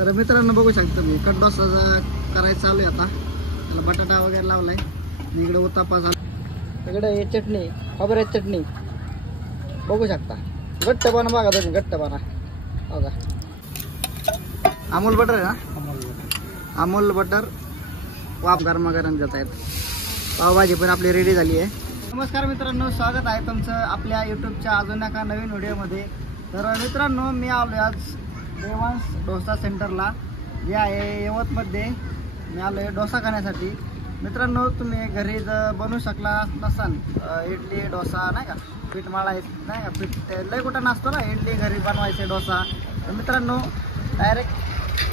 तर मित्रांनो बघू शकता तुम्ही कट डोसा करायचं चालू आहे आता. त्याला बटाटा वगैरे लावलाय. इकडे उत्तप्पा चालू. इकडे हे चटणी, खोबऱ्याची चटणी बघू शकता. घट्टपणा बघा तुम्ही, घट्टपणा बघा. अमूल बटर आहे ना, अमूल बटर वाफ गरमागरम देत आहेत. पावभाजी पण आपली रेडी झाली आहे. नमस्कार मित्रांनो, स्वागत आहे तुमचं आपल्या यूट्यूबच्या अजून एका नवीन व्हिडिओमध्ये. तर मित्रांनो, मी आलो आज देवांश डोसा सेंटरला जे आहे यवतमध्ये. मी आलो आहे डोसा खाण्यासाठी. मित्रांनो, तुम्ही घरी जर बनवू शकला नसाल इडली डोसा नाही का, पीठ माळा नाही का, पीठ लय कुठं नसतो ना इडली घरी बनवायचे डोसा. तर मित्रांनो डायरेक्ट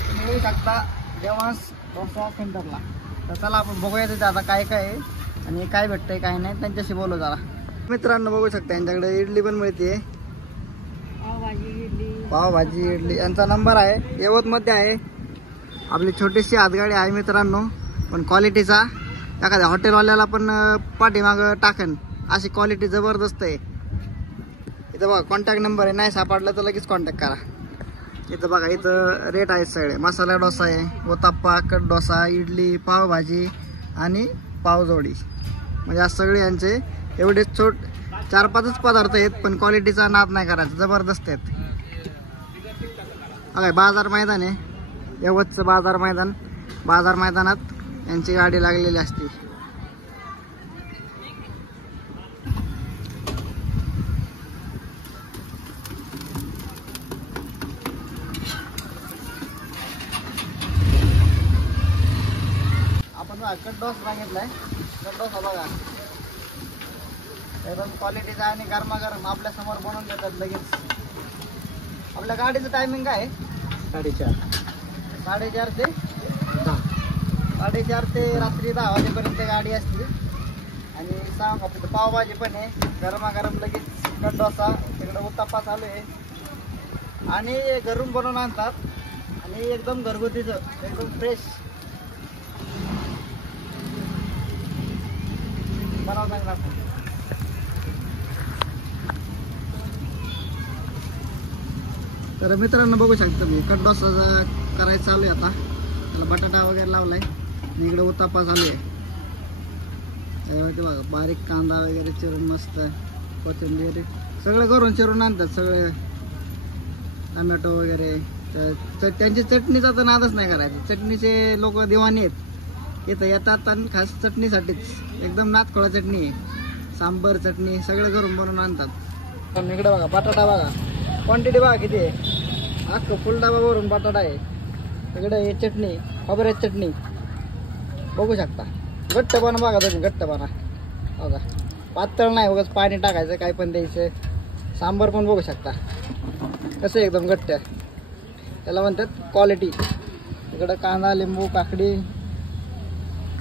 तुम्ही येऊ शकता देवांश डोसा सेंटरला. तर चला आपण बघूया तिथे आता काय काय आहे आणि काय भेटतंय काय नाही, त्यांच्याशी बोलू जरा. मित्रांनो बघू शकता यांच्याकडे इडली पण मिळते, पावभाजी इडली. यांचा नंबर आहे, यवतमध्ये आहे. आपली छोटीशी हातगाडी आहे मित्रांनो, पण क्वालिटीचा एखाद्या हॉटेलवाल्याला पण पाठीमागं टाकन अशी क्वालिटी जबरदस्त आहे. इथं बघा कॉन्टॅक्ट नंबर आहे, नाही सापडलं तर लगेच कॉन्टॅक्ट करा. इथं बघा इथं रेट आहेत सगळे. मसाला डोसा आहे, उत्तप्पा, कट डोसा, इडली, पावभाजी आणि पावजोडी. म्हणजे आज सगळे यांचे एवढे 4-5च पदार्थ आहेत, पण क्वालिटीचा नाद नाही करायचा, जबरदस्त आहेत. बघा बाजार मैदान आहे, यवतचं बाजार मैदान. बाजार मैदानात यांची गाडी लागलेली असते. आपण बघा कट डोसा सांगितलाय. कट डोसा बघा एकदम क्वालिटीचा आणि गरमागरम आपल्या समोर बनवून देतात लगेच. आपल्या गाडीचं टायमिंग काय आहे? 4:30 ते 10. 4:30 ते रात्री 10 वाजेपर्यंत गाडी असते. आणि सांग आपलं पावभाजी पण आहे गरमागरम लगेच. कट डोसा तिकडे उत्तप्पा चालू आहे आणि घरून बनवून आणतात आणि एकदम घरगुतीचं एकदम फ्रेश बनवतात लागतात. तर मित्रांनो बघू शकता मी कट डोसा करायचं चालू आहे आता. त्याला बटाटा वगैरे लावलाय. इकडे उत्तप्पा चालू आहे. ते बघा बारीक कांदा वगैरे चिरून मस्त कोथिंबीर सगळं करून चिरून आणतात सगळे, टमॅटो वगैरे. तर त्यांची चटणीचा तर नादच नाही करायचा. चटणीचे लोक दिवाणी आहेत, इथं येतात आणि खास चटणीसाठीच. एकदम नादखोळा चटणी आहे, सांबर चटणी सगळं करून बनवून आणतात. पण इकडे बघा बटाटा बघा, क्वांटिटी बघा किती आहे. अख्खं फुल डबा भरून बटाटा आहे. इकडे हे चटणी, खोबऱ्याची चटणी बघू शकता. घट्टपणा बघा तुम्ही, घट्टपणा बघा. पातळ नाही, उगाच पाणी टाकायचं काय पण द्यायचं. सांबर पण बघू शकता कसं एकदम घट्ट, त्याला म्हणतात क्वालिटी. इकडं कांदा, लिंबू, काकडी.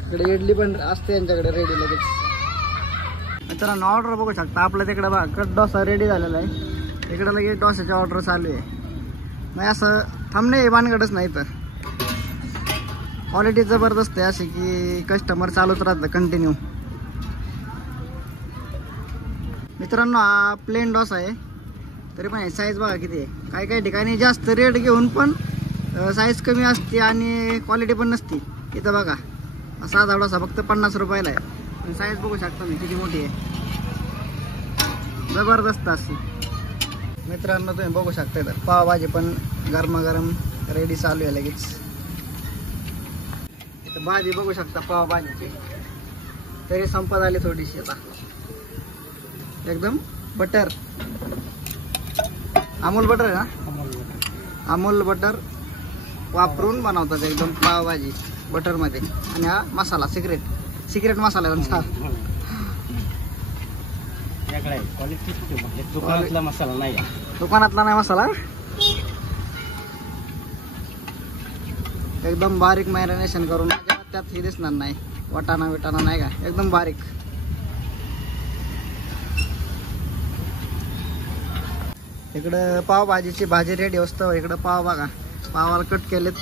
इकडे इडली पण असते यांच्याकडे रेडी लगेच. मित्रांनो ऑर्डर बघू शकता. आपल्या तिकडे बघा कट डोसा रेडी झालेला आहे. इकडे लगेच डोसाची ऑर्डर चालू आहे. नाही असं थांबणे भानगडच नाही, तर क्वालिटी जबरदस्त आहे अशी की कस्टमर चालूच राहतं कंटिन्यू. मित्रांनो हा प्लेन डोसा आहे, तरी पण साईज बघा किती आहे. काही काही ठिकाणी जास्त रेट घेऊन पण साईज कमी असते आणि क्वालिटी पण नसते. इथं बघा साधा डोसा फक्त 50 रुपयाला आहे. साईज बघू शकता मी किती मोठी आहे, जबरदस्त अशी. मित्रांनो तुम्ही बघू शकता तर पावभाजी पण गरमागरम रेडी चालू आहे लगेच. इथं भाजी बघू शकता पावभाजीची, तरी संपत आली थोडीशी आता. एकदम बटर, अमूल बटर आहे ना, अमूल बटर वापरून बनवतात एकदम पावभाजी बटरमध्ये. आणि हा मसाला सिक्रेट मसाला आहे त्यांचा. दुकानातला मसाला नाही, दुकानातला नाही मसाला. एकदम बारीक मॅरिनेशन करून त्यात हे दिसणार नाही, वटाणा विटाणा नाही का, एकदम बारीक. इकडं पावभाजीची भाजी रेडी असतं. इकडं पाव बघा, पावाला कट केलेत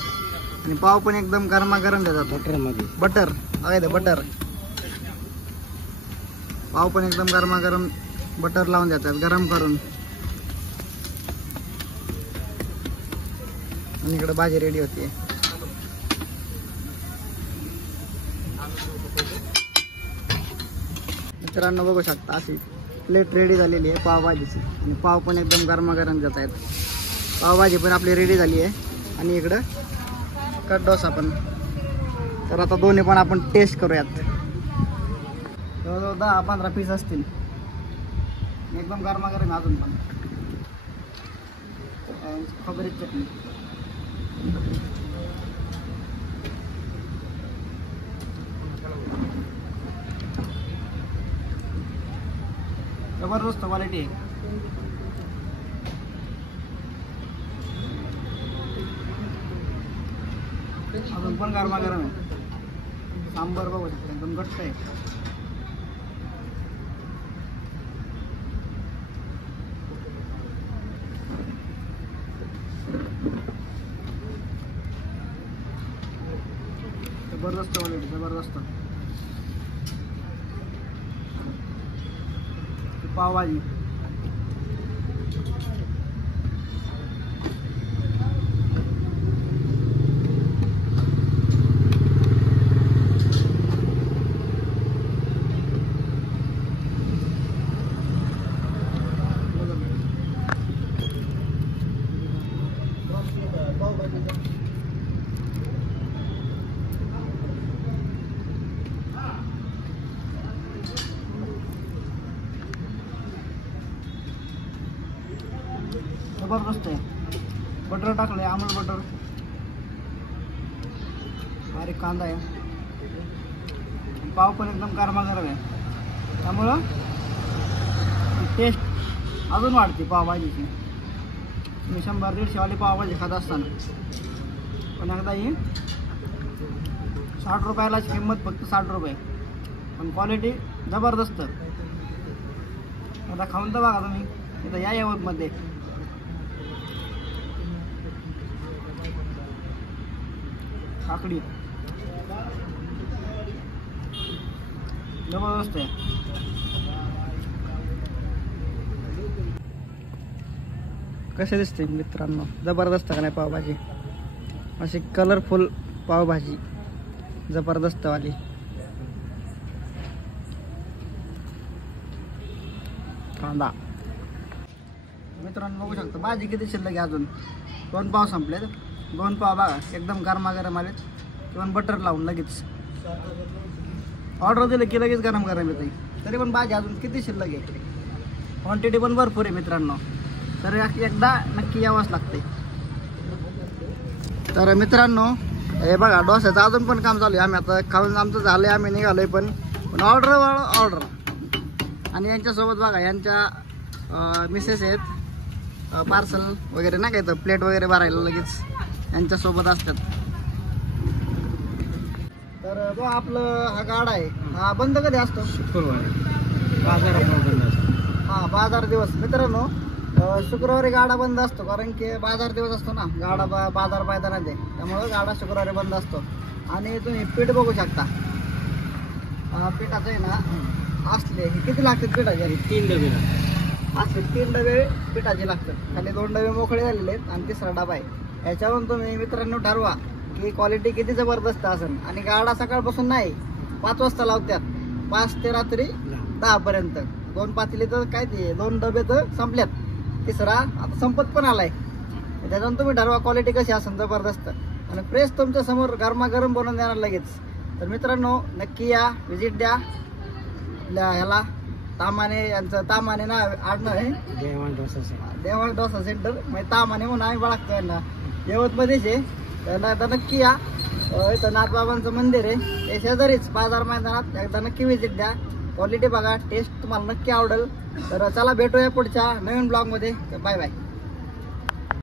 आणि पाव पण एकदम गरमागरम देतात बटरमध्ये. बटर बघा, बटर पाव पण एकदम गरमागरम बटर लावून देतात गरम करून. आणि इकडे भाजी रेडी होती. मित्रांनो बघू शकता अशी प्लेट रेडी झालेली आहे पावभाजीची आणि पाव पण एकदम गरमागरम जात आहेत. पावभाजी पण आपली रेडी झाली आहे आणि इकडं कट डोसा पण. तर आता दोन्ही पण आपण टेस्ट करूयात. जवळजवळ 10-15 पीस असतील. एकदम गरमागरम अजून पण. खोबऱ्याची चटणी. जबरदस्त क्वालिटी आहे. अजून पण गरमागरम आहे. सांबर बघू शकता एकदम घट्ट आहे. जबरदस्त क्वालिटी, जबरदस्त. पावभाजी जबरदस्त आहे. बटर टाकलंय, अमूल बटर. बारीक कांदा आहे. पाव पण एकदम गरमागरम आहे. त्यामुळं टेस्ट अजून वाढते पावभाजीची. तुम्ही 100-150 वाली पावभाजी खात असताना पण एकदा ही 60 रुपयालाच किंमत, फक्त 60 रुपये. पण क्वालिटी जबरदस्त. आता खाऊन तर बघा तुम्ही. इथं या यवतमध्ये. काकडी जबरदस्त आहे. कसे दिसते मित्रांनो? जबरदस्त का नाही पावभाजी? अशी कलरफुल पावभाजी जबरदस्त वाली. कांदा. मित्रांनो बघू शकता भाजी किती शिल्लक आहे. अजून 2 पाव संपले. 2 पाव बघा एकदम गरमागरम आलेत. किंवा बटर लावून लगेच ऑर्डर दिलं की लगेच गरम गरम येते. तरी पण भाजी अजून किती शिल्लक आहे. क्वांटिटी पण भरपूर आहे मित्रांनो. तर एकदा नक्की यावंच लागते. तर मित्रांनो हे बघा डोस्याचं अजून पण काम चालू आहे. आम्ही आता खाऊन आमचं झालं आहे, आम्ही निघालोय. पण ऑर्डर. आणि यांच्यासोबत बघा यांच्या मिसेस आहेत. पार्सल वगैरे नाही काय तर प्लेट वगैरे भरायला लगेच यांच्यासोबत असतात. तर बघा आपलं हा गाडा आहे. हा बंद कधी असतो? शुक्रवारी. हा बाजार दिवस मित्रांनो. शुक्रवारी गाडा बंद असतो. कारण की बाजार दिवस असतो ना. गाडा बाजार पायदाना दे. त्यामुळं गाडा शुक्रवारी बंद असतो. आणि तुम्ही पीठ बघू शकता. पिठाचं आहे ना असले किती लागतात पिठाचे? 3 डबे असले. 3 डबे पिठाचे लागतात. खाली 2 डबे मोकळे झालेले आहेत आणि 3रा डबा आहे. याच्यावरून तुम्ही मित्रांनो ठरवा की क्वालिटी किती जबरदस्त असेल. आणि गाडा सकाळपासून नाही 5 वाजता लावतात. 5 ते रात्री 10 पर्यंत. 2 पातेली तर काय ते 2 डबे तर संपल्यात. 3रा आता संपत पण आलाय. त्याच्यातून तुम्ही ठरवा क्वालिटी कशी असेल. जबरदस्त आणि फ्रेश तुमच्या समोर गरमागरम बनवून देणार लगेच. तर मित्रांनो नक्की या, व्हिजिट द्या. आपल्या ह्याला तामाने, यांचं तामाने ना आडणं आहे देवाण डोसा सेंटर. म्हणजे तामाने म्हणून आम्ही बळकतो यांना. यवतमध्येच आहे. त्यांना आता नक्की या. इथं नाथबाबांचं मंदिर आहे. ते शेजारीच बाजार मैदानात. एकदा नक्की व्हिजिट द्या. क्वालिटी बघा, टेस्ट तुम्हाला नक्की आवडेल. तर चला भेटूया पुढच्या नवीन ब्लॉगमध्ये. Bye bye.